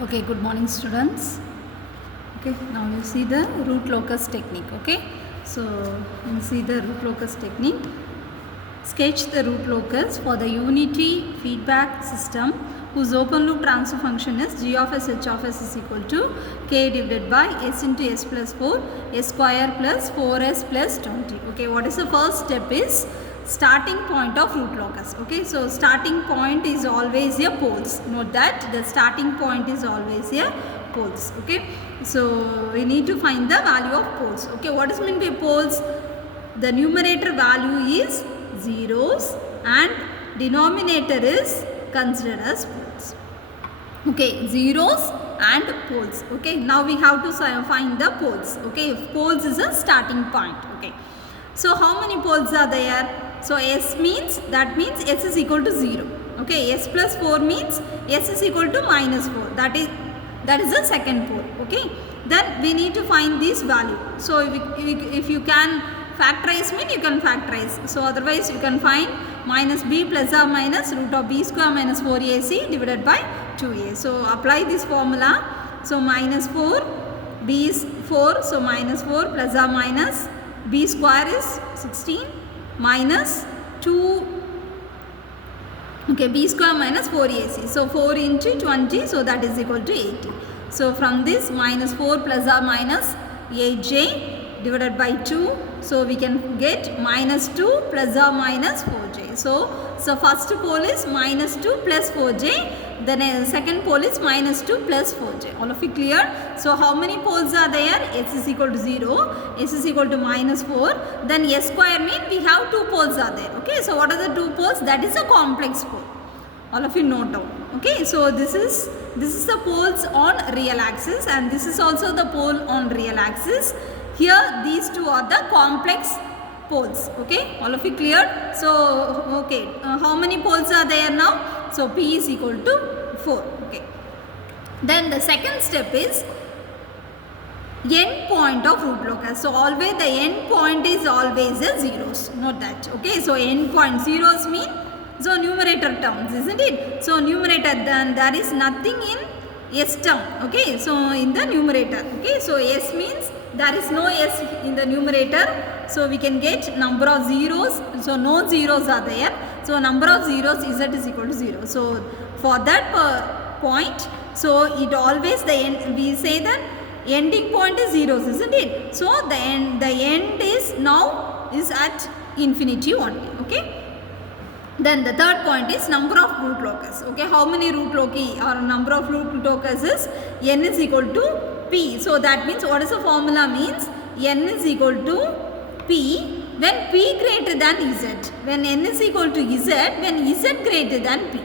Okay, good morning students. Okay, now you see the root locus technique. Okay, so you see the root locus technique. Sketch the root locus for the unity feedback system whose open loop transfer function is g of s h of s is equal to k divided by s into s plus 4 s square plus 4s plus 20. Okay, what is the first step is starting point of root locus. Okay, so starting point is always a poles. Note that the starting point is always a poles. Okay, so we need to find the value of poles. Okay, what is meant by poles? The numerator value is zeros and denominator is considered as poles. Okay, zeros and poles. Okay, now we have to find the poles. Okay, poles is a starting point. Okay, so how many poles are there? So s means, that means s is equal to 0. Okay, s plus 4 means s is equal to minus 4. That is the second pole. Okay, then we need to find this value. So if you can factorize, mean you can factorize. So otherwise you can find minus b plus or minus root of b square minus 4ac divided by 2a. So apply this formula. So minus 4, b is 4, so minus 4 plus or minus b square is 16 minus 2, okay, b square minus 4ac. So 4 into 20, so that is equal to 80. So from this minus 4 plus or minus 8j divided by 2, so we can get minus 2 plus or minus 4j. So first pole is minus 2 plus 4j, then second pole is minus 2 plus 4j. All of you clear? So how many poles are there? S is equal to 0, s is equal to minus 4, then s square means we have 2 poles are there. Okay, so what are the 2 poles? That is a complex pole. All of you note down. Okay, so this is the poles on real axis and this is also the pole on real axis. Here these two are the complex poles. Okay, all of you clear? So okay, how many poles are there now? So p is equal to 4. Okay, then the second step is end point of root locus. So always the end point is always a zeros. Note that. Okay, so end point zeros mean, so numerator terms, isn't it? So numerator, then there is nothing in s term. Okay, so in the numerator. Okay, so s means there is no s in the numerator, so we can get number of zeros. So no zeros are there, so number of zeros z is equal to 0. So for that point, so it always the end, we say that ending point is zeros, isn't it? So the end is now is at infinity only. Okay, then the third point is number of root locus. Okay, how many root loci or number of root locus is n is equal to p. So that means, what is the formula means? N is equal to p when p greater than z. When n is equal to z, when z greater than p.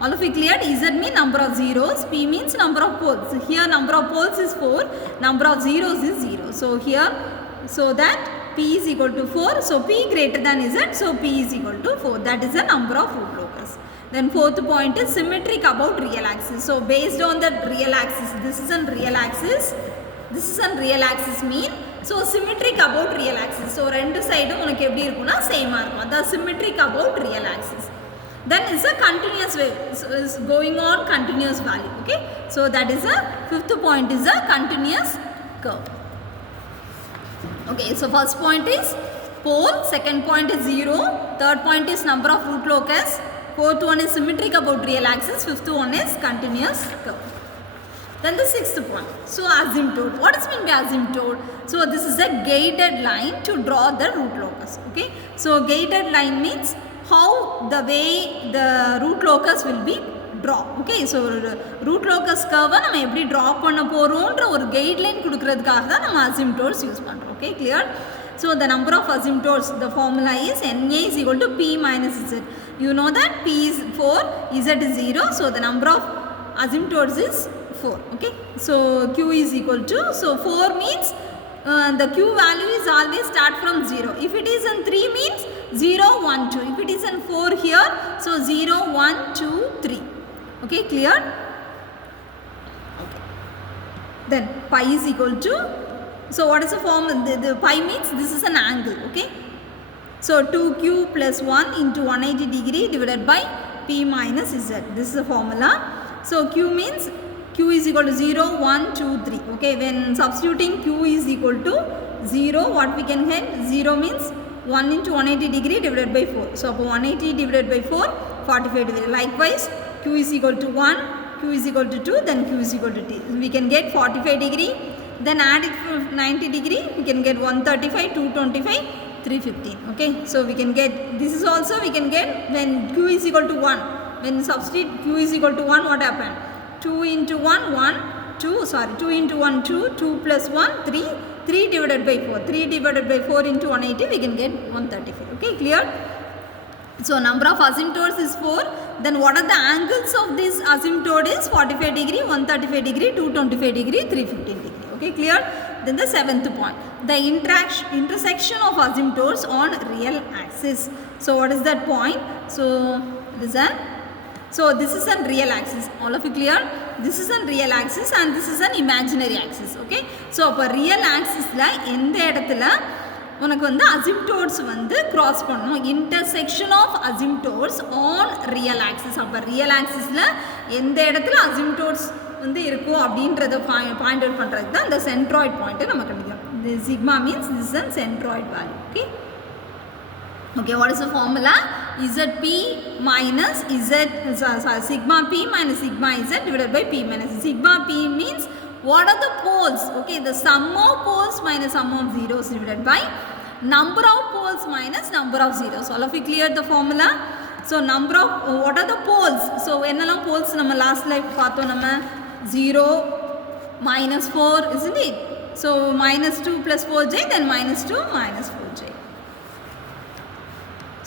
All of you clear? Z means number of zeros, p means number of poles. Here number of poles is 4, number of zeros is 0. So here, so that p is equal to 4, so p greater than z, so p is equal to 4. That is the number of root locus. Then fourth point is symmetric about real axis. So based on the real axis, this is on real axis, this is on real axis mean, so symmetric about real axis. So rendu side unakku eppadi irukuna same ah irukum. The symmetric about real axis. Then it's a continuous wave, so it's going on continuous value. Okay, so that is a fifth point is a continuous curve. Okay, so first point is pole, second point is 0, third point is number of root locus, fourth one is symmetric about real axis, fifth one is continuous curve. Then the sixth point, so asymptote. What is meant by asymptote? So this is a gated line to draw the root locus. Okay, so gated line means how the way the root locus will be draw. Okay, so root locus curve நம்ம எப்படி draw பண்ண போறோம்ன்ற ஒரு guideline கொடுக்கிறதுக்காக தான் நம்ம asymptotes use பண்றோம். Okay, clear? So the number of asymptotes, the formula is Na is equal to p minus z. You know that p is 4, z is 0, so the number of asymptotes is 4. Okay, so q is equal to, so 4 means the q value is always start from 0. If it is in 3 means 0, 1, 2. If it is in 4 here, so 0, 1, 2, 3. Okay, clear? Okay. Then pi is equal to, so what is the form? The pi means this is an angle. Okay, so 2q plus 1 into 180 degree divided by p minus z. This is the formula. So q means, q is equal to 0, 1, 2, 3. Okay, when substituting q is equal to 0, what we can get? 0 means 1 into 180 degree divided by 4. So 180 divided by 4, 45 degree. Likewise, q is equal to 1, q is equal to 2, then q is equal to t. We can get 45 degree, then add it to 90 degree, we can get 135, 225, 315. Okay, so we can get, this is also we can get when q is equal to 1. When substitute q is equal to 1, what happened? 2 into 1, 1, 2, sorry, 2 into 1, 2, 2 plus 1, 3, 3 divided by 4. 3 divided by 4 into 180, we can get 135. Okay, clear? So number of asymptotes is 4. Then what are the angles of this asymptote is 45 degree, 135 degree, 225 degree, 315 degree. Okay, clear? Then the seventh point, the intersection of asymptotes on real axis. So what is that point? So this is a real axis. All of you clear? This is a real axis and this is an imaginary axis. Okay, so for real axis la endha edathila உனக்கு வந்து asymptotes வந்து cross பண்ணணும். intersection of asymptotes on real axis. அப்ப real axisல எந்த இடத்துல asymptotes வந்து இருக்கும் அப்படின்றத பாயிண்ட் அவுட் பண்றதுக்கு தான் இந்த centroid point நம்ம கண்டுபிடிக்கணும். The sigma means this is a centroid value. Okay, okay, what is the formula? Zp minus sigma p minus sigma z divided by p minus sigma p means what are the poles? Okay, the sum of poles minus sum of zeros divided by number of poles minus number of zeros. All of you clear the formula? So number of what are the poles? So enna poles நம்ம last life பார்த்தோம் நம்ம 0 minus 4 isn't it? So minus 2 plus 4j, then minus 2 minus 4j.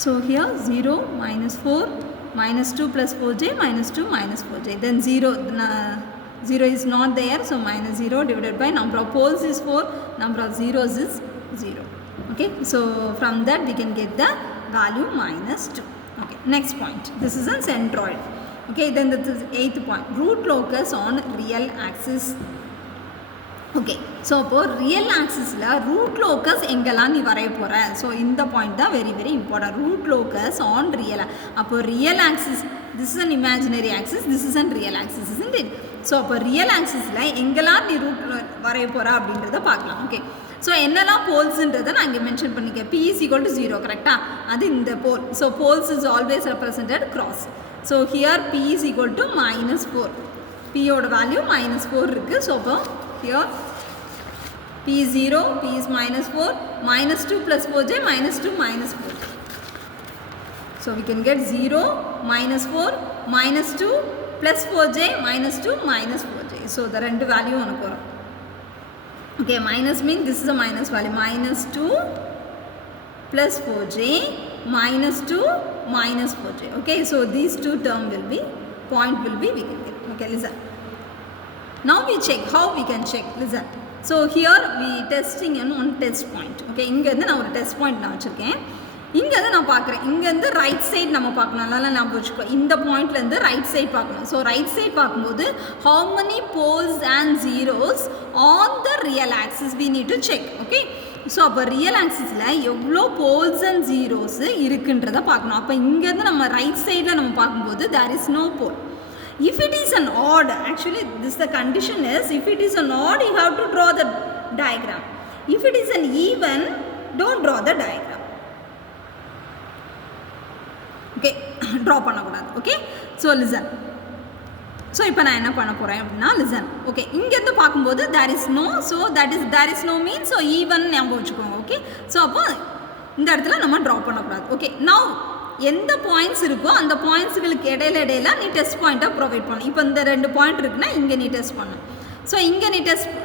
So here 0 minus 4 minus 2 plus 4j minus 2 minus 4j. Then 0 is not there, so minus 0 divided by number of poles is 4, number of zeros is 0. Okay, so from that we can get the value minus 2. Okay, next point, this is a centroid. Okay, then the eighth point, root locus on real axis. Okay, so for real axis la root locus engala நீ வரைய போற. So இந்த point தான் very very important. Root locus on real. அப்போ real axis, this is an imaginary axis, this is an real axis, isn't it? So அப்போ real axis la engala நீ root வரைய போற அப்படின்றத பார்க்கலாம். Okay, so என்னெல்லாம் போல்ஸ்ன்றதை நான் இங்கே மென்ஷன் பண்ணிக்க. p is equal to 0, கரெக்டா? அது இந்த போல். So poles is always represented cross. So here p is equal to minus 4. p ஓட value minus 4 இருக்கு. So அப்போ here p is 0, p is minus 4, minus 2 plus 4j, minus 2 minus 4. So we can get 0, minus 4, minus 2 plus 4j, minus 2 minus 4j. So the rendu value unaku varum. Okay, minus means this is a minus value, minus 2 plus 4j, minus 2 minus 4j. Okay, so these two term will be, point will be, we can get. Okay, listen. Now we check, how we can check, listen. So here we testing on test point. Okay, இங்க இருந்து நான் ஒரு test point நான் வச்சிருக்கேன். இங்க இருந்து நான் பார்க்கறேன். இங்க இருந்து ரைட் சைடு நம்ம பார்க்கணும். அதனால நான் வச்சுக்கோ. இந்த பாயிண்ட்ல இருந்து ரைட் சைடு பார்க்கணும். So ரைட் சைடு பார்க்கும்போது how many poles and zeros on the real axis we need to check. Okay, so அப்ப real axisல எவ்வளவு poles and zeros இருக்குன்றத பார்க்கணும். அப்ப இங்க இருந்து நம்ம ரைட் சைடுல நம்ம பார்க்கும்போது there is no pole. If it is an odd, actually this the condition is, if it is an odd you have to draw the diagram. If it is an even, don't draw the diagram. Okay, draw panna kodad. Okay, so listen. So ipo na enna panna poren appadina, listen. Okay, inga irundhu paakumbodhu there is no, so that is there is no means so even nyabam vechukonga. Okay, so appo indha edathila nama draw panna kodad. Okay, now எந்த points இருக்கோ அந்த பாயிண்ட்ஸ்களுக்கு இடையில நீ test பாயிண்ட்டை provide பண்ணணும். இப்போ இந்த 2 point இருக்குன்னா இங்கே நீ டெஸ்ட் பண்ணணும். ஸோ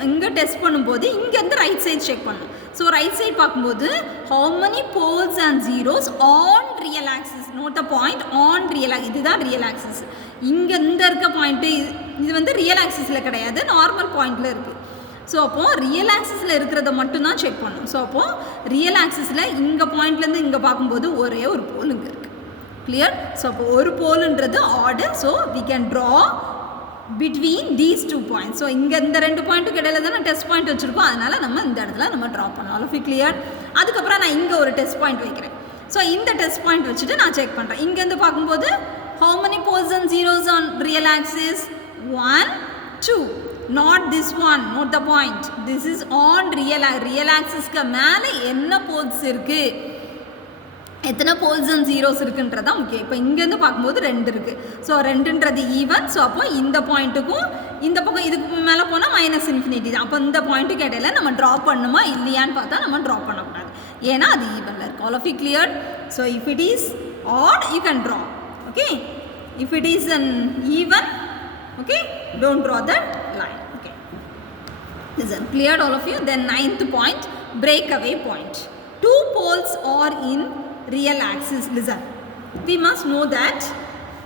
இங்கே டெஸ்ட் பண்ணும்போது இங்கேருந்து ரைட் சைட் செக் பண்ணணும். ஸோ ரைட் சைட் பார்க்கும்போது how many poles and zeros on real axis, note the point on real, இதுதான் ரியல் ஆக்சிஸ். இங்கே இந்த இருக்க பாயிண்ட்டு இது வந்து ரியல் ஆக்சிஸில் கிடையாது, நார்மல் பாயிண்டில் இருக்குது. ஸோ அப்போது ரியல் ஆக்சிஸில் இருக்கிறத மட்டும்தான் செக் பண்ணணும். ஸோ அப்போது ரியல் ஆக்சிஸில் இங்கே பாயிண்ட்லேருந்து இங்கே பார்க்கும்போது ஒரே ஒரு போல் இங்கே இருக்குது. clear? So அப்போ ஒரு போல்ன்றது order. So we can draw between these 2 points. So இங்கே இந்த 2 பாயிண்ட்டுக்கு இடையில தானே டெஸ்ட் பாயிண்ட் வச்சுருக்கோம், அதனால் நம்ம இந்த இடத்துல நம்ம ட்ரா பண்ணோம். All of you clear? அதுக்கப்புறம் நான் இங்கே ஒரு டெஸ்ட் பாயிண்ட் வைக்கிறேன். ஸோ இந்த டெஸ்ட் பாயிண்ட் வச்சுட்டு நான் செக் பண்ணுறேன். இங்கேருந்து பார்க்கும்போது how many poles and zeros on real axis? 1, 2. Not this one, not the point. This is on real axis க்கு மேல என்ன போல்ஸ் இருக்கு, எத்தனை போல்ஸ் அண்ட் ஜீரோஸ் இருக்குன்றதா முக்கியம். இப்போ இங்கேருந்து பார்க்கும்போது 2 இருக்குது. So 2ன்றது even. ஸோ அப்போ இந்த பாயிண்ட்டுக்கும் இந்த பக்கம் இதுக்கு மேலே போனால் மைனஸ் இன்ஃபினிட்டி தான். அப்போ இந்த பாயிண்ட்டுக்கு இடையில நம்ம ட்ரா பண்ணுமா இல்லையான்னு பார்த்தா நம்ம ட்ரா பண்ணக்கூடாது, ஏன்னா அது ஈவனில் இருக்குது. All of you clear? So if it is odd you can draw. Okay, if it is an even, okay, don't draw that line. Okay, listen, cleared all of you? Then 9th point, breakaway point. Two poles are in real axis. Listen, we must know that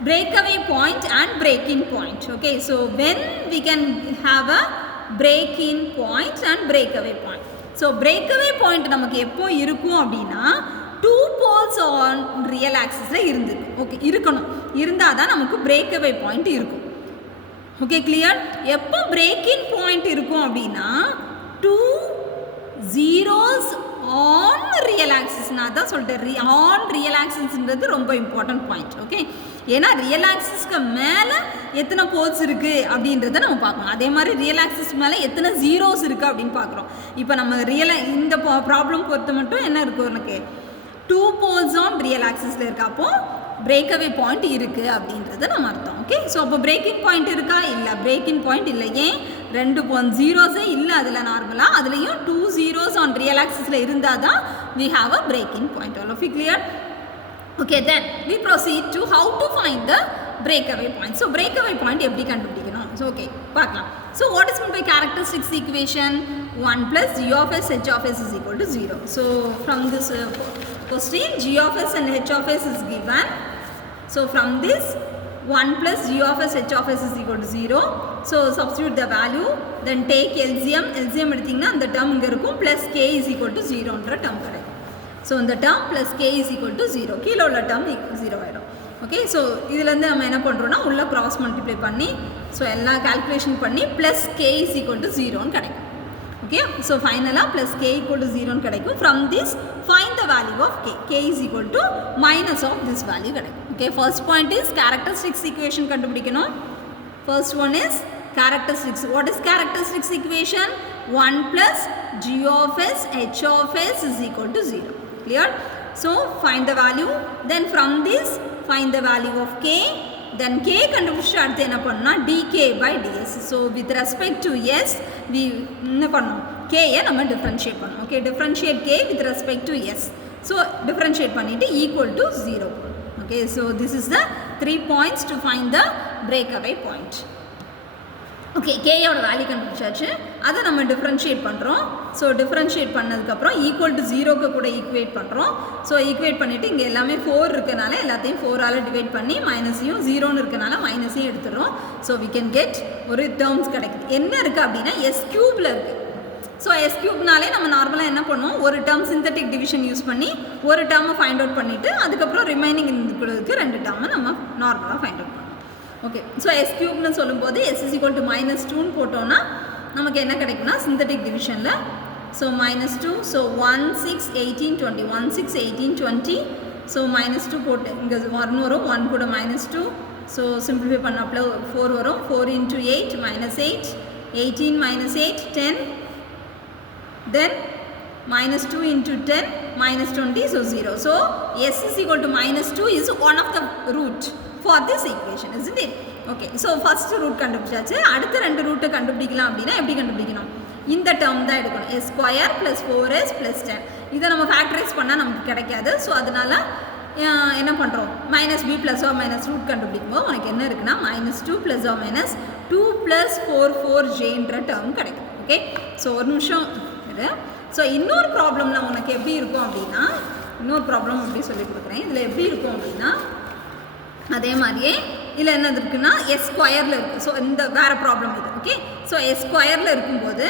breakaway point and break-in point. Okay, so when we can have a break-in point and breakaway point. So breakaway point நமக்கு எப்போ இருக்கும் அப்படின்னா 2 poles on real axisல இருந்துருக்கு. Okay, இருக்கணும், இருந்தால் தான் நமக்கு breakaway point இருக்கும். Okay, clear? எப்போ break-in point இருக்கும் அப்படின்னா 2 zeros on real axis. நான் தான் சொல்லிட்டேன், on real axisன்றது ரொம்ப இம்பார்ட்டன்ட் பாயிண்ட். ஓகே, ஏன்னா ரியல் ஆக்சிஸ்க்கு மேலே எத்தனை போல்ஸ் இருக்குது அப்படின்றத நம்ம பார்க்கணும். அதே மாதிரி ரியல் ஆக்சிஸ் மேலே எத்தனை ஜீரோஸ் இருக்குது அப்படின்னு பார்க்குறோம். இப்போ நம்ம இந்த ப்ராப்ளம் பொறுத்த மட்டும் என்ன இருக்கும், எனக்கு 2 poles on real axisல இருக்கு. அப்போ breakaway point இருக்கு அப்படின்றத நம்ம அர்த்தம். ஓகே, ஸோ அப்போ breaking point இருக்கா? இல்லை, breaking point இல்லை. ஏன்? 2 ஜீரோஸே இல்லை அதில். நார்மலாக அதுலேயும் 2 zeros on real axisல இருந்தால் தான் we have a breaking point. All of you clear? Okay, then we proceed to how to find the breakaway point. So breakaway point எப்படி கண்டுபிடிக்கணும்? ஸோ ஓகே, பார்க்கலாம். So what is meant by characteristics equation? 1 plus g of s h of s is equal to 0. So from this question, g of s and h of s is given. So from this 1 plus g of s h of s is equal to 0. So substitute the value, then take LCM. LCM எடுத்தீங்கன்னா அந்த term இங்கே இருக்கும், plus k is equal to 0ன்ற term கிடைக்கும். So இந்த term plus k is equal to 0, கீழே உள்ள term 0 ஆகிடும். Okay, so இதுலேருந்து நம்ம என்ன பண்ணுறோன்னா உள்ள cross multiply பண்ணி ஸோ எல்லா calculation பண்ணி plus k is equal to 0ன்னு கிடைக்கும். Okay, so finally plus k equal to 0 கிடைக்கும். From this find the value of k. K is equal to minus of this value கிடைக்கும். Okay, first point is characteristics equation கண்டுபிடிக்கணும். First one is characteristics. What is characteristics equation? 1 plus g of s h of s is equal to 0. Clear? So find the value. Then from this find the value of k. Then k கண்டுபிடிச்சு அடுத்து என்ன பண்ணா dk by ds. So with respect to s we என்ன பண்ணோம், k நம்ம differentiate பண்ணோம். Okay, differentiate k with respect to s. So differentiate பண்ணிட்டு equal to 0. Okay, so this is the 3 points to find the breakaway point. Okay, கேயோட value கண்டுபிடிச்சாச்சு, அதை நம்ம differentiate பண்ணுறோம். ஸோ டிஃப்ரென்ஷியேட் பண்ணதுக்கப்புறம் ஈக்குவல் டு 0க்கு கூட ஈக்குவேட் பண்ணுறோம். ஸோ ஈக்குவேட் பண்ணிவிட்டு இங்கே எல்லாமே 4 இருக்கனால எல்லாத்தையும் 4ஆல் டிவைட் பண்ணி மைனஸையும் 0ன்னு இருக்கனால மைனஸையும் எடுத்துடுறோம். ஸோ வி கேன் கெட் ஒரு டேர்ம்ஸ் கிடைக்குது. என்ன இருக்குது அப்படின்னா எஸ் க்யூப்பில் இருக்குது. ஸோ எஸ் க்யூப்னாலே நம்ம நார்மலாக என்ன பண்ணுவோம், ஒரு டேர்ம் சிந்தட்டிக் டிவிஷன் யூஸ் பண்ணி ஒரு டேர்மை ஃபைண்ட் அவுட் பண்ணிவிட்டு அதுக்கப்புறம் ரிமைனிங் இருக்கிறதுக்கு 2 டேர்மை நம்ம நார்மலாக ஃபைண்ட் அவுட் பண்ணுவோம். ஓகே, ஸோ எஸ் க்யூப்னு சொல்லும்போது எஸ் இஸ் ஈக்குவல் டு -2ன்னு போட்டோன்னா நமக்கு என்ன கிடைக்குன்னா சிந்தட்டிக் டிவிஷனில் ஸோ -2. ஸோ 1 6 18 20 1 6 18 20. ஸோ -2 போட்டு இங்கே 1 வரும், 1 கூட -2. ஸோ சிம்பிளிஃபை பண்ணப்பல 4 வரும். 4 × 8 -8, 18 -8 10. Then -2 × 10 -20. So 0. So s is equal to -2 is one of the root for this equation, isn't it? Okay, so first root கண்டுபிடிச்சாச்சு. அடுத்த 2 ரூட்டை கண்டுபிடிக்கலாம் அப்படின்னா எப்படி கண்டுபிடிக்கணும், இந்த டேர்ம் தான் எடுக்கணும். s² + 4s + 10. இதை நம்ம ஃபேக்டரைஸ் பண்ணால் நமக்கு கிடைக்காது. ஸோ அதனால் என்ன பண்ணுறோம், -b + or - ரூட் கண்டுபிடிக்கும் போது உனக்கு என்ன இருக்குன்னா -2 + or - 2 + 4 4jன்ற டேர்ம் கிடைக்கும். ஓகே, ஸோ ஒரு நிமிஷம் இது. ஸோ இன்னொரு ப்ராப்ளமில் உனக்கு எப்படி இருக்கும் அப்படின்னா, இன்னொரு ப்ராப்ளம் எப்படி சொல்லி கொடுக்குறேன். இதில் எப்படி இருக்கும் அப்படின்னா அதே மாதிரியே இதில் என்னது இருக்குன்னா s² இருக்குது. ஸோ இந்த வேறு ப்ராப்ளம் இது. ஓகே, ஸோ s² இருக்கும்போது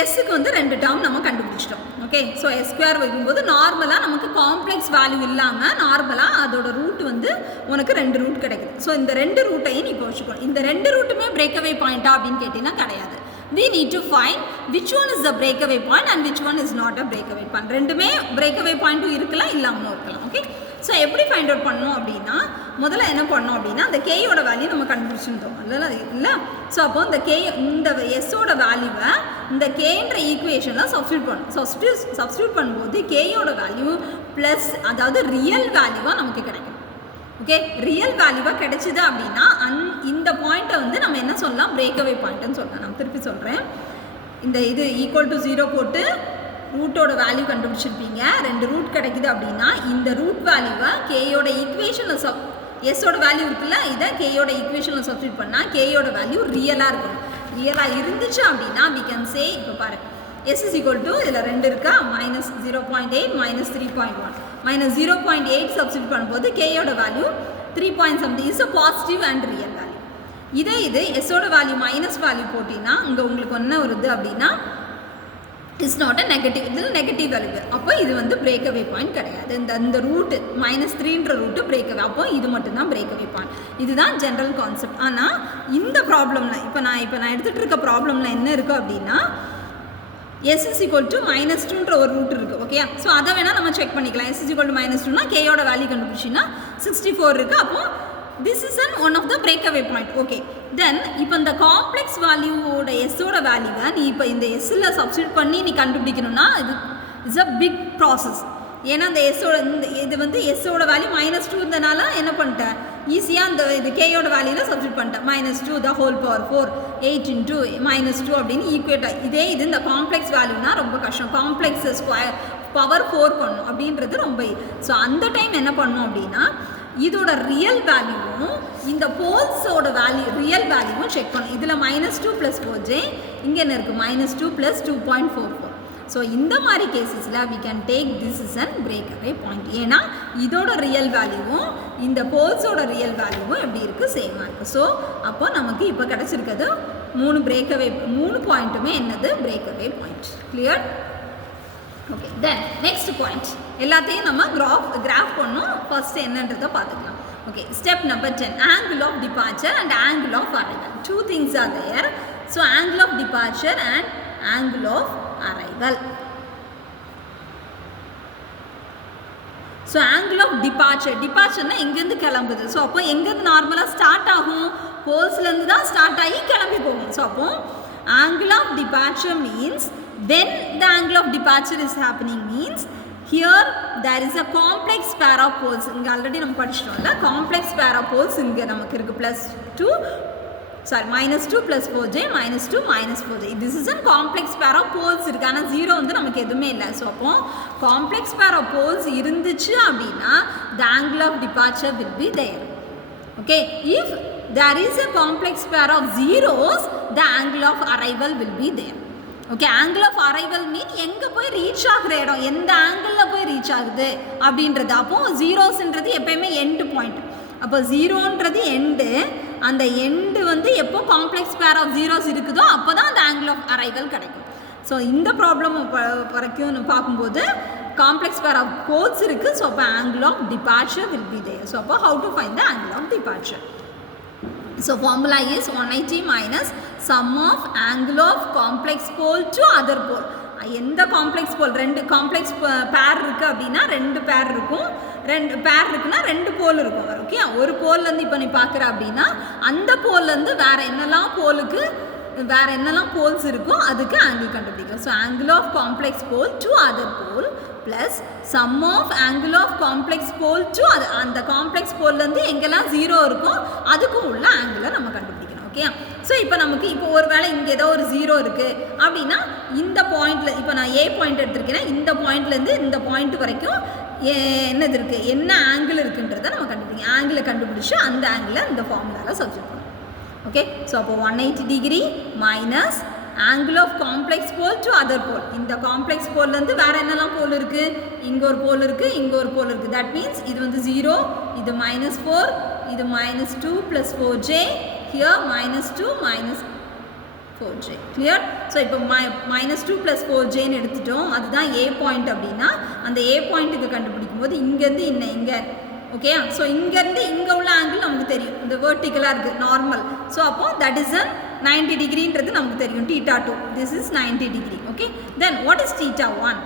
எஸ்ஸுக்கு வந்து 2 டேர்ம் நம்ம கண்டுபிடிச்சிட்டோம். ஓகே, ஸோ s² வைக்கும்போது நார்மலாக நமக்கு காம்ப்ளெக்ஸ் வேல்யூ இல்லாமல் நார்மலாக அதோட ரூட் வந்து உனக்கு 2 ரூட் கிடைக்குது. ஸோ இந்த 2 ரூட்டையும் நீ இப்போ வச்சுக்கணும். இந்த 2 ரூட்டுமே பிரேக்அவே பாயிண்ட்டா அப்படின்னு கேட்டிங்கன்னா கிடையாது. We need to find which one is the breakaway point and which one is not a breakaway point. ரெண்டுமே breakaway point இருக்கலாம், இல்லாமலும் இருக்கலாம். ஓகே, ஸோ எப்படி ஃபைண்ட் அவுட் பண்ணணும் அப்படின்னா முதல்ல என்ன பண்ணோம் அப்படின்னா அந்த கேயோட வேல்யூ நம்ம கண்டுபிடிச்சிருந்தோம் இல்லை. ஸோ அப்போ இந்த எஸ்ஸோட வேல்யூவை இந்த கேன்ற ஈக்குவேஷனில் சப்ஸ்டியூட் பண்ணும்போது கேயோட வேல்யூ ப்ளஸ் அதாவது ரியல் வேல்யூவாக நமக்கு கிடைக்கும். ஓகே, ரியல் வேல்யூவாக கிடைச்சிது அப்படின்னா இந்த பாயிண்ட்டை வந்து நம்ம என்ன சொல்லலாம், பிரேக்அவே பாயிண்ட்டுன்னு சொல்லலாம். நான் திருப்பி சொல்கிறேன். இந்த இது ஈக்குவல் டு 0 போட்டு ரூட்டோட வேல்யூ கண்டுபிடிச்சிருப்பீங்க. 2 ரூட் கிடைக்குது அப்படின்னா இந்த ரூட் வேல்யூவை கேயோட ஈக்குவேஷனில் எஸ்ஸோட வேல்யூ இருக்குல்ல, இதை கேயோட ஈக்குவேஷனில் சப்ஸ்டியூட் பண்ணால் கேயோட வேல்யூ ரியலாக இருக்கணும். ரியலாக இருந்துச்சு அப்படின்னா we can say, இப்போ பாருங்க, s is equal to இதில் 2 இருக்கா, -0.8 -3.1 -0.8 சப்ஸ்டியூட் பண்ணும்போது கேயோட value 3 point something is a positive and real value. இது எஸ்ஸோட வேல்யூ மைனஸ் வேல்யூ போட்டிங்கன்னா இங்கே உங்களுக்கு என்ன வருது அப்படின்னா இட்ஸ் நாட் அ நெகட்டிவ், இதில் நெகட்டிவ் வேல்யூ. அப்போ இது வந்து பிரேக்அவே பாயிண்ட் கிடையாது. இந்த ரூட்டு -3ன்ற ரூட்டு பிரேக்அவே, அப்போ இது மட்டும்தான் பிரேக்அவே பாயிண்ட். இதுதான் ஜென்ரல் கான்செப்ட். ஆனால் இந்த ப்ராப்ளமில் இப்போ நான் எடுத்துகிட்டு இருக்க ப்ராப்ளமில் என்ன இருக்குது அப்படின்னா s is equal to -2ன்ற ஒரு ரூட் இருக்குது. ஓகே, ஸோ அதை வேணால் நம்ம செக் பண்ணிக்கலாம். s is equal to -2னா கேயோட வேல்யூ கண்டுபிடிச்சின்னா 64 இருக்குது. அப்போது this is one of the breakaway point. Okay, then இப்போ இந்த காம்ப்ளெக்ஸ் வேல்யூவோட எஸ்ஸோட வேல்யூவை நீ இப்போ இந்த எஸ்ஸில் சப்ஸ்டியூட் பண்ணி நீ கண்டுபிடிக்கணும்னா இது இட்ஸ் அ பிக் ப்ராசஸ். ஏன்னா இந்த இது வந்து எஸ்ஸோட வேல்யூ -2 இருந்தனால என்ன பண்ணிட்டேன், ஈஸியாக இது கேயோட வேல்யூவில் சப்ஸ்டியூட் பண்ணிட்டேன். -2 the whole power 4 8 into -2 அப்படின்னு ஈக்குவேட். இது இந்த காம்ப்ளெக்ஸ் வேல்யூனா ரொம்ப கஷ்டம். காம்ப்ளெக்ஸ் ஸ்கொயர் பவர் 4 பண்ணணும் அப்படின்றது ரொம்ப. ஸோ அந்த டைம் என்ன பண்ணணும் அப்படின்னா இதோட ரியல் வேல்யூவும் இந்த போல்ஸோட வேல்யூ ரியல் வேல்யூவும் செக் பண்ணணும். இதில் -2 + 4j, இங்கே என்ன இருக்குது -2 + 2.44. ஸோ இந்த மாதிரி கேசஸில் we can take this is an breakaway point. ஏன்னா இதோட ரியல் வேல்யூவும் இந்த போல்ஸோட ரியல் வேல்யூவும் எப்படி இருக்குது, சேமாக இருக்குது. ஸோ அப்போ நமக்கு இப்போ கிடச்சிருக்கிறது 3 பாயிண்ட்டுமே என்னது, breakaway point. Clear? Okay, then next point எல்லாத்தையும் நம்ம கிராஃப் பண்ணோம். ஃபர்ஸ்ட் என்னன்றதை பார்த்துக்கலாம். Okay, step number 10, angle of departure and angle of arrival. Two things are there. So angle of departure and angle of arrival. So angle of departureனா எங்கேருந்து கிளம்புது. So அப்போ எங்கேருந்து நார்மலாக ஸ்டார்ட் ஆகும், போல்ஸ்லேருந்து தான் ஸ்டார்ட் ஆகி கிளம்பி போகும். ஸோ அப்போ angle of departure means when the angle of departure is happening means here there is a complex pair of poles. இங்கே ஆல்ரெடி நம்ம படிச்சிட்டோம்ல, complex pair of poles இங்கே நமக்கு இருக்குது -2 + 4j -2 -4j. this is a complex pair of poles இருக்குது. ஆனால் 0 வந்து நமக்கு எதுவுமே இல்லை. ஸோ அப்போ complex pair of poles இருந்துச்சு அப்படின்னா the angle of departure will be there. Okay, if there is a complex pair of zeros the angle of arrival will be there. Okay, angle of arrival mean எங்கே போய் reach ஆகிற இடம், எந்த ஆங்கிளில் போய் reach ஆகுது அப்படின்றது. அப்போது ஜீரோஸ்ன்றது எப்போயுமே எண்டு பாயிண்ட். அப்போ ஜீரோன்றது எண்டு, அந்த எண்டு வந்து எப்போ காம்ப்ளெக்ஸ் பேர் ஆஃப் ஜீரோஸ் இருக்குதோ அப்போ தான் அந்த ஆங்கிள் ஆஃப் அரைவல் கிடைக்கும். ஸோ இந்த ப்ராப்ளம் வரைக்கும் பார்க்கும்போது காம்ப்ளெக்ஸ் பேர் ஆஃப் போல்ஸ் இருக்குது. ஸோ அப்போ angle of departure will be there. So அப்போ how to find the angle of departure. So formula is 180 minus sum of angle of complex pole to other pole. எந்த complex போல், 2 complex பேர் இருக்குது அப்படின்னா 2 பேர் இருக்கும். 2 பேர் இருக்குன்னா 2 போல் இருக்கும். ஓகே, ஒரு போல்லேருந்து இப்போ நீ பார்க்குற அப்படின்னா அந்த போல்லேருந்து வேறு என்னெல்லாம் போல்ஸ் இருக்கோ அதுக்கு ஆங்கிள் கண்டுபிடிக்கும். So angle of complex pole to other pole plus sum of angle of complex pole to அந்த காம்ப்ளெக்ஸ் போல்லேருந்து எங்கெல்லாம் 0 இருக்கோ அதுக்கும் உள்ள ஆங்கிளை நம்ம கண்டுபிடிக்கணும். ஓகே, ஸோ இப்போ நமக்கு ஒரு வேளை இங்கே ஏதோ ஒரு 0 இருக்குது அப்படின்னா இந்த பாயிண்டில், இப்போ நான் A பாயிண்ட் எடுத்திருக்கேன்னா இந்த பாயிண்ட்லேருந்து இந்த பாயிண்ட் வரைக்கும் என்னது இருக்குது, என்ன ஆங்கிள் இருக்குன்றதை நம்ம கண்டுபிடிக்கணும். ஆங்கிளை கண்டுபிடிச்சி அந்த ஆங்கிளை இந்த ஃபார்முலாவில் சப்ஸ்டிட்யூட் பண்ணணும். ஓகே, ஸோ அப்போ 180 degree minus angle of complex pole to other pole. இந்த காம்ப்ளெக்ஸ் போல்லேருந்து வேறு என்னெல்லாம் போல் இருக்குது, இங்கே ஒரு போல் இருக்குது, இங்கே ஒரு போல் இருக்குது. தட் மீன்ஸ் இது வந்து 0, இது -4, இது -2 + 4j, here -2 -4j. Clear? So இப்போ -2 + 4jன்னு எடுத்துட்டோம். அதுதான் A பாயிண்ட் அப்படின்னா அந்த A பாயிண்ட்டுக்கு கண்டுபிடிக்கும் போது இங்கேருந்து இங்கே ஓகே. ஸோ இங்கேருந்து இங்கே உள்ள ஆங்கிள் நமக்கு தெரியும், இந்த வேர்ட்டிக்கலாக இருக்குது நார்மல். ஸோ அப்போ தட் இஸ் 90 டிகிரின்றது நமக்கு தெரியும். θ2 this is 90 degree. Okay, then what is θ1?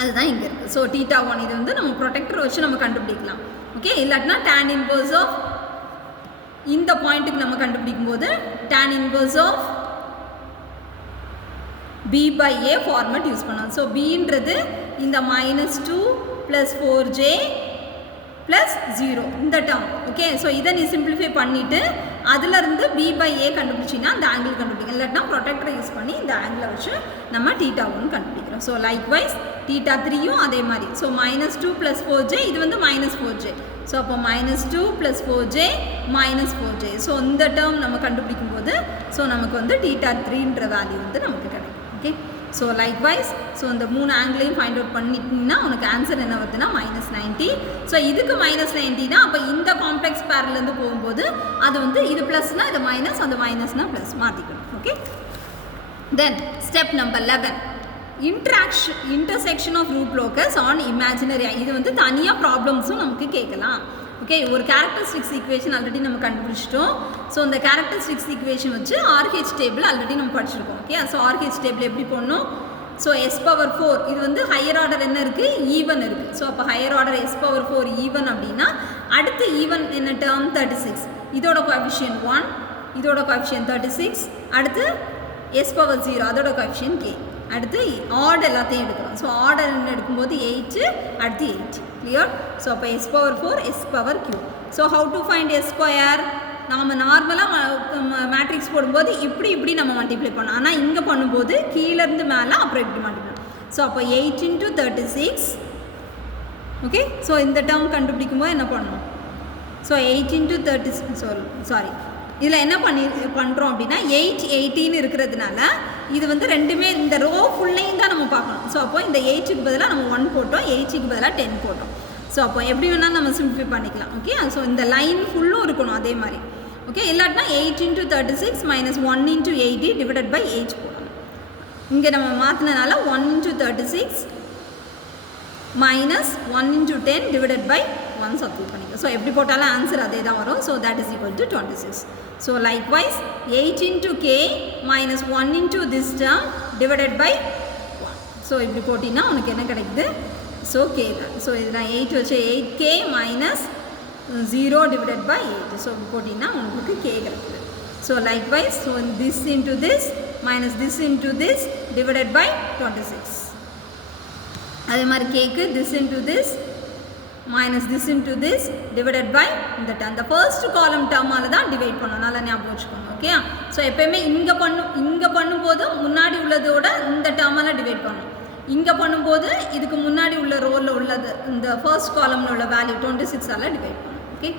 அதுதான் இங்கே இருக்குது. ஸோ தீட்டா 1 இது வந்து நம்ம ப்ரொடெக்டர் வச்சு நம்ம கண்டுபிடிக்கலாம். ஓகே, இல்லாட்டினா tan இன்வர்ஸ் ஆஃப் இந்த பாயிண்ட்டுக்கு நம்ம கண்டுபிடிக்கும் போது tan inverse of b by a format use பண்ணலாம். ஸோ bன்றது இந்த -2 + 4j + 0 இந்த டேர்ம். ஓகே, ஸோ இதை நீ சிம்பிளிஃபை பண்ணிவிட்டு அதிலிருந்து b by a கண்டுபிடிச்சின்னா அந்த ஆங்கிள் கண்டுபிடிக்கும். இல்லாட்டினா ப்ரொடெக்டரை யூஸ் பண்ணி இந்த ஆங்கிளை வச்சு நம்ம தீட்டா 1 கண்டுபிடிக்கிறோம். ஸோ லைக்வைஸ் தீட்டா 3யும் அதே மாதிரி. ஸோ -2 + 4j இது வந்து -4j. ஸோ அப்போ -2 + 4j -4j. ஸோ இந்த டேர்ம் நம்ம கண்டுபிடிக்கும் போது ஸோ நமக்கு வந்து தீட்டா 3ன்ற வேல்யூ வந்து நமக்கு கிடைக்கும். ஓகே, ஸோ லைக்வைஸ் ஸோ இந்த 3 ஆங்கிளையும் ஃபைண்ட் அவுட் பண்ணிட்டீங்கன்னா உனக்கு ஆன்சர் என்ன வருதுன்னா -90. ஸோ இதுக்கு -90னா அப்போ இந்த காம்ப்ளெக்ஸ் பேர்லேருந்து போகும்போது அது வந்து இது ப்ளஸ்னால் இது மைனஸ், அந்த மைனஸ்னால் ப்ளஸ் மாற்றிக்கணும். Okay, then step number 11 intersection of root locus on imaginary. இது வந்து தனியாக ப்ராப்ளம்ஸும் நமக்கு கேட்கலாம். ஓகே, ஒரு கேரக்டரிஸ்டிக்ஸ் ஈக்குவேஷன் ஆல்ரெடி நம்ம கண்டுபிடிச்சிட்டோம். ஸோ இந்த கேரக்டரிஸ்டிக்ஸ் ஈக்குவேஷன் வச்சு RH டேபிள் ஆல்ரெடி நம்ம படிச்சிருக்கோம். ஓகே, ஸோ RH டேபிள் எப்படி போடணும்? ஸோ S⁴ இது வந்து ஹையர் ஆர்டர் என்ன இருக்குது? ஈவன் இருக்குது. ஸோ அப்போ ஹையர் ஆர்டர் S⁴ ஈவன் அப்படின்னா அடுத்து ஈவன் என்ன டேர்ம்? 36. இதோட கோஎஃபிஷியன்ட் 1, இதோட கோஎஃபிஷியன்ட் 36. அடுத்து S⁴0 அதோட கோஎஃபிஷியன்ட் k. அடுத்து ஆர்டர் எல்லாத்தையும் எடுக்கிறோம். ஸோ ஆர்டர் என்ன எடுக்கும்போது 8, அடுத்து 8. கிளியர்? ஸோ அப்போ S⁴ S⁴q. So how to find S²? நாம் நார்மலாக மேட்ரிக்ஸ் போடும்போது இப்படி நம்ம மல்டிப்ளை பண்ணோம். ஆனால் இங்கே பண்ணும்போது கீழேருந்து மேலே அப்புறம் இப்படி மல்டிப்ளை. ஸோ அப்போ 8 × 36. ஓகே, ஸோ இந்த டேர்ம் கண்டுபிடிக்கும் போது என்ன பண்ணணும்? ஸோ 8 × 36 சாரி இதில் என்ன பண்ணுறோம் அப்படின்னா 8 18 இருக்கிறதுனால இது வந்து ரெண்டுமே இந்த ரோ ஃபுல்லையும் தான் நம்ம பார்க்கணும். ஸோ அப்போ இந்த 8க்கு பதிலாக நம்ம 1 போட்டோம், 8க்கு பதிலாக 10 போட்டோம். ஸோ அப்போ எப்படி வேணால் நம்ம சிம்பிளிஃபை பண்ணிக்கலாம். ஓகே, ஸோ இந்த லைன் ஃபுல்லும் இருக்கணும் அதே மாதிரி. ஓகே, இல்லாட்டினா 8 × 36 -1 × 80 டிவைடட் பை 8 போடணும். இங்கே நம்ம மாற்றினால 1 × 36 -1 × 10 டிவைடட் பை 1 சப்ஸ்டிட்யூட் பண்ணிக்கலாம். ஸோ எப்படி போட்டாலும் ஆன்சர் அதே தான் வரும். So that is equal to 26. So likewise 8 × k -1 × this term divided by 1. So இப்படி போட்டிங்கன்னா உனக்கு என்ன கிடைக்குது? ஸோ k தான். ஸோ இதில் 8 வச்சு 8k -0 டிவைடட் பை 8. ஸோ போட்டிங்கன்னா உங்களுக்கு k கிடைக்குது. So likewise so this into this minus this into this divided by 26. அதே மாதிரி கேக்கு this into this minus this into this divided by இந்த term. அந்த ஃபர்ஸ்ட் காலம் டேர்மால தான் டிவைட் பண்ணணும். நல்லா ஞாபகம் வச்சுக்கோங்க. ஓகே, ஸோ எப்பயுமே இங்கே பண்ணும்போது முன்னாடி உள்ளதோட இந்த டேர்மால டிவைட் பண்ணணும். இங்கே பண்ணும்போது இதுக்கு முன்னாடி உள்ள ரோவில் உள்ளது இந்த ஃபர்ஸ்ட் காலமில் உள்ள வேல்யூ 26ஆல் டிவைட் பண்ணணும். Okay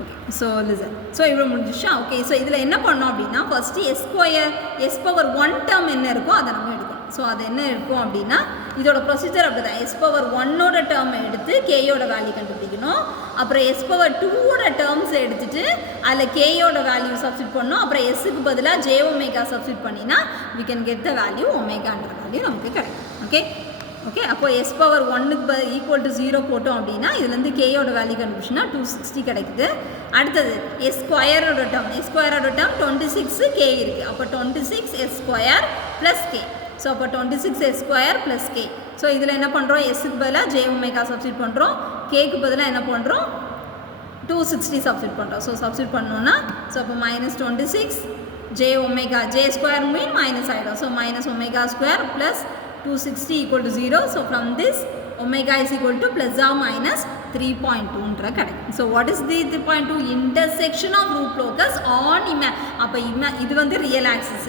okay, so listen. So இவ்வளோ முடிஞ்சிச்சா? ஓகே, ஸோ இதில் என்ன பண்ணோம் அப்படின்னா ஃபஸ்ட்டு S⁴1 டேர்ம் என்ன இருக்கோ அதை நம்ம எடுக்கணும். ஸோ அது என்ன இருக்கும் அப்படின்னா இதோட ப்ரொசீஜர் அப்படி தான். S⁴1ஓட டேர்மை எடுத்து கேயோட வேல்யூ கண்டுபிடிக்கணும். அப்புறம் S⁴2ஓட டேர்ம்ஸை எடுத்துகிட்டு அதில் கேயோட வேல்யூ சப்ஸ்டிட் பண்ணணும். அப்புறம் எஸ்ஸுக்கு பதிலாக jω சப்ஸ்டிட் பண்ணினா we can get the value ஒமேகான்ற வேல்யூ நமக்கு கிடைக்கும். ஓகே ஓகே, அப்போ S⁴1க்கு ஈக்குவல் டு 0 போட்டோம் அப்படின்னா இதுலேருந்து கேயோட வேல்யூ கண்டுபிடிச்சினா 260 கிடைக்குது. அடுத்தது S²ஓட டேர்ம் 26 k இருக்குது. அப்போ 26 S² + k. ஸோ அப்போ 26 S² + k. ஸோ இதில் என்ன பண்ணுறோம்? எஸ்ஸுக்கு பதிலாக jω சப்ஸ்டிட் பண்ணுறோம், கேக்கு பதிலாக என்ன பண்ணுறோம்? 260 சப்ஸ்டிட் பண்ணுறோம். ஸோ சப்ஸ்டிட் பண்ணோன்னா ஸோ அப்போ -26 j² மீன் மைனஸ் ஆகிடும். So -ω² + 260 = 0. So from this omega is equal to plus or minus 3.2 கிடைக்கும். So what is the 3.2? Intersection of root locus on அப்போ இது வந்து real axis,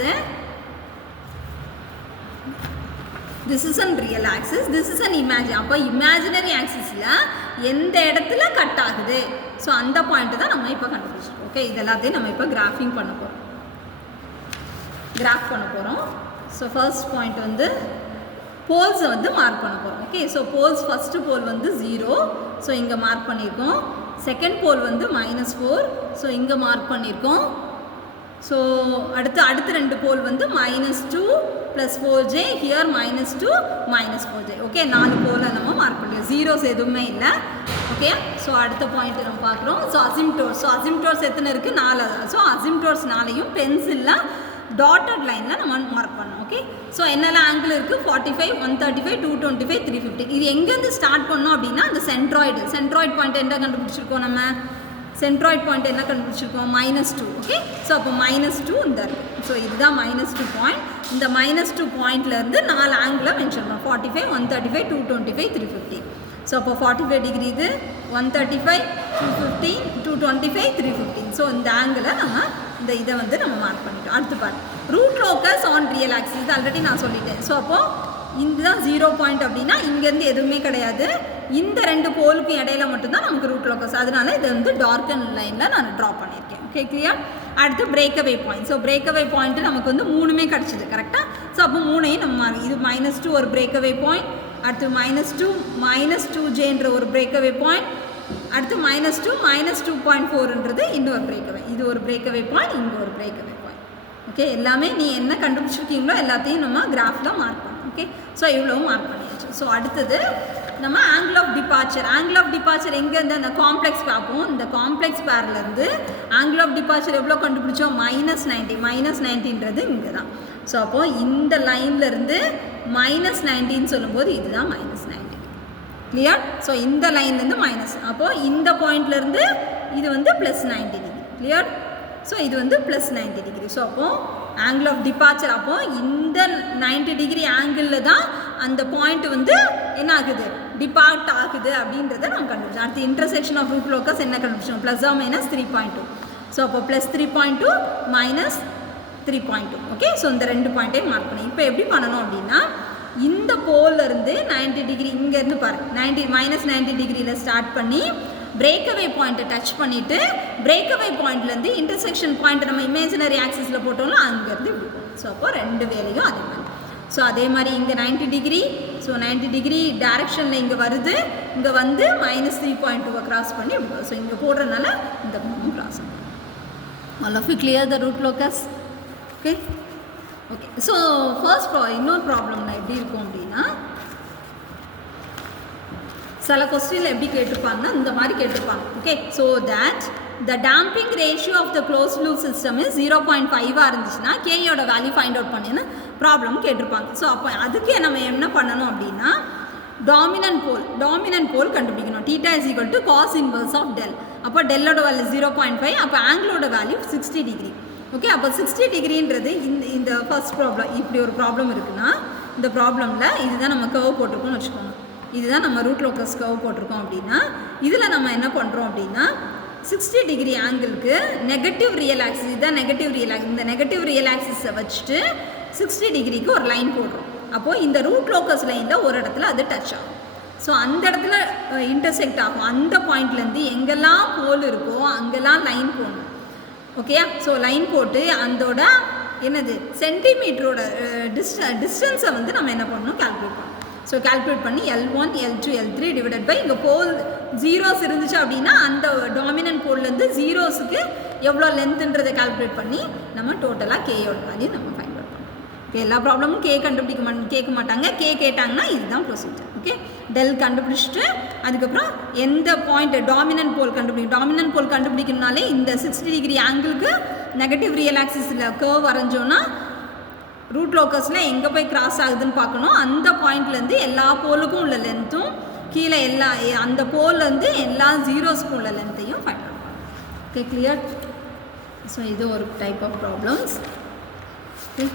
this is an real axis, this is an imaginary. அப்போ imaginary axisல எந்த இடத்துல cut ஆகுது so அந்த point தான் நம்ம இப்போ கண்டுபிடிச்சிருக்கோம். ஓகே, இதெல்லாத்தையும் நம்ம இப்போ கிராஃப் பண்ண போகிறோம். ஸோ ஃபர்ஸ்ட் பாயிண்ட் வந்து போல்ஸை வந்து மார்க் பண்ண போகிறோம். ஓகே, ஸோ போல்ஸ் ஃபஸ்ட்டு போல் வந்து 0, ஸோ இங்கே மார்க் பண்ணியிருக்கோம். செகண்ட் போல் வந்து -4, ஸோ இங்கே மார்க் பண்ணியிருக்கோம். ஸோ அடுத்து ரெண்டு போல் வந்து -2 + 4j, ஹியர் -2 -4j. ஓகே, 4 போலை நம்ம மார்க் பண்ணிடுறோம், ஜீரோஸ் எதுவுமே இல்லை. ஓகே, ஸோ அடுத்த பாயிண்ட் நம்ம பார்க்குறோம். ஸோ அசிம்டோர்ஸ் எத்தனை இருக்குது? 4. ஸோ அசிம்டோர்ஸ் 4யும் பென்சிலில் டாட்டட் லைனில் நம்ம மார்க் பண்ணோம். ஓகே, ஸோ என்னெல்லாம் ஆங்கிள் இருக்குது? 45, 135, 225, 350. இது எங்கேருந்து ஸ்டார்ட் பண்ணோம் அப்படின்னா அந்த சென்ட்ராய்டு பாயிண்ட் என்ன கண்டுபிடிச்சிருக்கோம்? நம்ம சென்ட்ராய்டு பாயிண்ட் என்ன கண்டுபிடிச்சிருக்கோம்? -2. ஓகே, ஸோ அப்போ -2 இந்த இருக்குது. ஸோ இதுதான் -2 பாயிண்ட். இந்த -2 பாயிண்ட்லேருந்து 4 ஆங்கிளை மென்ஷன் பண்ணோம். 45, 135, 225, 350. ஸோ அப்போ 45 டிகிரி இது, 135, 215, 225, 315. ஸோ இந்த ஆங்கிளை நம்ம இந்த இதை வந்து நம்ம மார்க் பண்ணிட்டோம். அடுத்து பாருங்க, root locus on real axis. இது ஆல்ரெடி நான் சொல்லிட்டேன். ஸோ அப்போது இதுதான் 0 பாயிண்ட் அப்படின்னா இங்கேருந்து எதுவுமே கிடையாது, இந்த 2 போலுக்கும் இடையில மட்டும்தான் நமக்கு ரூட் லோக்கஸ். அதனால இதை வந்து டார்க்கன் லைனில் நான் ட்ரா பண்ணியிருக்கேன். Okay, clear? அடுத்து breakaway point. So breakaway point நமக்கு வந்து 3மே கிடச்சிது கரெக்டாக. ஸோ அப்போ 3ஐயும் நம்ம மார்க், இது -2 ஒரு பிரேக்அவே பாயிண்ட், அடுத்து -2Jன்ற ஒரு பிரேக்அவே பாயிண்ட், அடுத்து -2 -2.4ன்றது இன்னொரு பிரேக்அவே. இது ஒரு பிரேக்அவே பாயிண்ட், இங்கே ஒரு பிரேக்அவே பாயிண்ட். ஓகே, எல்லாமே நீ என்ன கண்டுபிடிச்சிருக்கீங்களோ எல்லாத்தையும் நம்ம கிராஃபில் மார்க் பண்ணோம். ஓகே, ஸோ இவ்வளவும் மார்க் பண்ணியாச்சு. ஸோ அடுத்தது நம்ம angle of departure. Angle of departure எங்கேருந்து? அந்த காம்ப்ளெக்ஸ் பார்ப்போம். இந்த காம்ப்ளெக்ஸ் பேர்லேருந்து ஆங்கிள் ஆஃப் டிபார்ச்சர் எவ்வளோ கண்டுபிடிச்சோம்? -90. -90ன்றது இங்கே தான். ஸோ அப்போது இந்த லைன்லேருந்து -90ன்னு சொல்லும்போது இதுதான் -90. கிளியர்? ஸோ இந்த லைன்லேருந்து மைனஸ், அப்போது இந்த பாயிண்ட்லேருந்து இது வந்து +90 டிகிரி. கிளியர்? ஸோ இது வந்து +90 டிகிரி. ஸோ அப்போது ஆங்கிள் ஆஃப் டிபார்ச்சர், அப்போது இந்த 90 டிகிரி ஆங்கிளில் தான் அந்த பாயிண்ட் வந்து என்ன ஆகுது? டிபார்ட் ஆகுது அப்படின்றத நம்ம கண்டுபிடிச்சோம். அடுத்து இன்டர்செக்ஷன் ஆஃப் ரூட் லோக்கஸ் என்ன கண்டுபிடிச்சோம்? +or -3.2. ஸோ அப்போ +3.2 -3.2. ஓகே, ஸோ இந்த 2 பாயிண்ட்டையும் மார்க் பண்ணி இப்போ எப்படி பண்ணணும் அப்படின்னா, இந்த போலிருந்து 90 டிகிரி இங்கேருந்து பாருங்கள், -90 டிகிரியில் ஸ்டார்ட் பண்ணி பிரேக்அவே பாயிண்ட்டை டச் பண்ணிவிட்டு பிரேக்அவே பாயிண்ட்லேருந்து இன்டர்செக்ஷன் பாயிண்ட்டை நம்ம இமேஜினரி ஆக்சிஸில் போட்டோம்னா அங்கேருந்து இப்படி போகும். ஸோ அப்போ 2 வேலையும் அதே மாதிரி. ஸோ அதே மாதிரி இங்கே 90 டிகிரி, ஸோ 90 டிகிரி டேரெக்ஷனில் இங்கே வருது, இங்கே வந்து -3.2 கிராஸ் பண்ணி இப்படி போகும். ஸோ இங்கே போடுறதுனால இந்த பக்கமும் கிராஸ் ஆகும். All of you clear the root locus? Okay. Okay, so first இன்னொரு ப்ராப்ளம்னா எப்படி இருக்கும் அப்படின்னா, சில கொஸ்டினில் எப்படி கேட்டிருப்பாங்கன்னா இந்த மாதிரி கேட்டிருப்பாங்க. Okay, so that the damping ratio of the close loop system is 0.5 இருந்துச்சுன்னா கேயோட வேல்யூ ஃபைண்ட் அவுட் பண்ணின்னு ப்ராப்ளம் கேட்டிருப்பாங்க. ஸோ அப்போ அதுக்கு நம்ம என்ன பண்ணணும் அப்படின்னா, டாமினன்ட் போல் கண்டுபிடிக்கணும். θ = cos inverse of del. அப்போ டெல்லோட வேல்யூ 0.5, அப்போ ஆங்கிளோட வேல்யூ 60 டிகிரி. ஓகே, அப்போ 60 டிகிரின்றது இந்த ஃபர்ஸ்ட் ப்ராப்ளம். இப்படி ஒரு ப்ராப்ளம் இருக்குன்னா இந்த ப்ராப்ளமில் இதுதான் நம்ம கர்வ் போட்டிருக்கோம்னு வச்சுக்கோங்க. இதுதான் நம்ம ரூட் லோக்கஸ் கர்வ் போட்டிருக்கோம் அப்படின்னா, இதில் நம்ம என்ன பண்ணுறோம் அப்படின்னா 60 டிகிரி ஆங்கிளுக்கு நெகட்டிவ் ரியல் ஆக்சிஸ், இதுதான் நெகட்டிவ் ரியல் ஆக்சிஸ், இந்த நெகட்டிவ் ரியல் ஆக்சிஸை வச்சுட்டு 60 டிகிரிக்கு ஒரு லைன் போடுறோம். அப்போது இந்த ரூட் லோக்கஸ் லைனில் ஒரு இடத்துல அது டச் ஆகும். ஸோ அந்த இடத்துல இன்டர்செக்ட் ஆகும். அந்த பாயிண்ட்லேருந்து எங்கெல்லாம் போல் இருக்கோ அங்கெல்லாம் லைன் போடணும். ஓகே, ஸோ லைன் போட்டு அதோட என்னது சென்டிமீட்டரோட டிஸ்டன்ஸை வந்து நம்ம என்ன பண்ணணும்? கால்குலேட் பண்ணணும். ஸோ கால்குலேட் பண்ணி L1, L2, L3 divided by இங்கே போல் ஜீரோஸ் இருந்துச்சு அப்படின்னா அந்த டாமினன்ட் போல்லேருந்து ஜீரோஸுக்கு எவ்வளோ லென்த்துன்றதை கால்குலேட் பண்ணி நம்ம டோட்டலாக கேயோட வேல்யூ நம்ம ஃபைண்ட் அவுட் பண்ணணும். ஓகே, எல்லா ப்ராப்ளமும் கேட்க மாட்டாங்க. கேட்டாங்கன்னா இதுதான் ப்ரொசீஜர். ஓகே, டெல் கண்டுபிடிச்சிட்டு அதுக்கப்புறம் எந்த பாயிண்ட் டாமினன்ட் போல் கண்டுபிடிக்கணும்னாலே இந்த 60 டிகிரி ஆங்கிளுக்கு நெகட்டிவ் ரியல் ஆக்சிஸில் கர்வ் வரைஞ்சோன்னா ரூட் லோக்கஸில் எங்கே போய் கிராஸ் ஆகுதுன்னு பார்க்கணும். அந்த பாயிண்ட்லேருந்து எல்லா போலுக்கும் உள்ள லென்த்தும் கீழே அந்த போல்லேருந்து எல்லா ஜீரோஸ்க்கும் உள்ள லென்த்தையும் ஃபைண்ட் அவுட் பண்ணணும். Okay, clear? ஸோ இது ஒரு டைப் ஆஃப் ப்ராப்ளம்ஸ். ஓகே,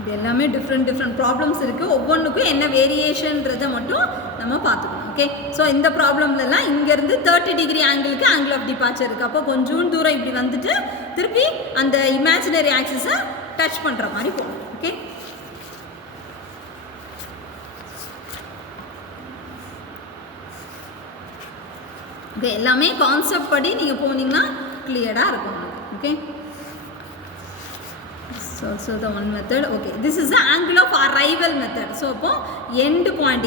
இது எல்லாமே டிஃப்ரெண்ட் ப்ராப்ளம்ஸ் இருக்குது. ஒவ்வொன்றுக்கும் என்ன வேரியேஷன்றதை மட்டும் நம்ம பார்த்துக்கணும். ஓகே, ஸோ இந்த ப்ராப்ளம்லலாம் இங்கேருந்து 30 டிகிரி ஆங்கிளுக்கு ஆங்கிள் ஆஃப் டிபார்ச்சர் இருக்குது. அப்போ கொஞ்சம் தூரம் இப்படி வந்துட்டு திருப்பி அந்த இமேஜினரி ஆக்சிஸை டச் பண்ணுற மாதிரி போகணும். ஓகே, ஓகே, எல்லாமே கான்செப்ட் படி நீங்கள் போனீங்கன்னா கிளியராக இருக்கும். Okay, so the one method. Okay, this is the angle of arrival method. So அப்போ end point,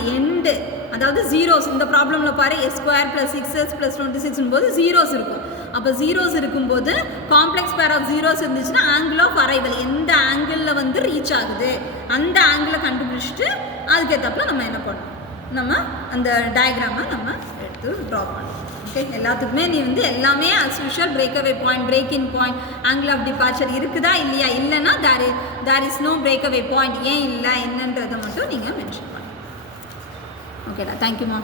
அதாவது zeros இந்த ப்ராப்ளமில் பாரு s² + 6s + 26 போது ஜீரோஸ் இருக்கும். அப்போ ஜீரோஸ் இருக்கும்போது காம்ப்ளெக்ஸ் பேர் ஆஃப் ஜீரோஸ் இருந்துச்சுன்னா ஆங்கிள் ஆஃப் அரைவல் எந்த ஆங்கிளில் வந்து ரீச் ஆகுது அந்த ஆங்கிளை கண்டுபிடிச்சிட்டு அதுக்கேற்றப்பல நம்ம என்ன பண்ணணும், நம்ம அந்த டயக்ராமை நம்ம எடுத்து ட்ரா பண்ணணும். ஓகே எல்லாத்துக்குமே நீ வந்து எல்லாமே as usual breakaway point break-in point angle of departure இருக்குதா இல்லையா இல்லைன்னா there is no breakaway point ஏன் இல்லை என்னன்றதை மட்டும் நீங்கள் மென்ஷன் பண்ணுங்க ஓகேடா தேங்க்யூமா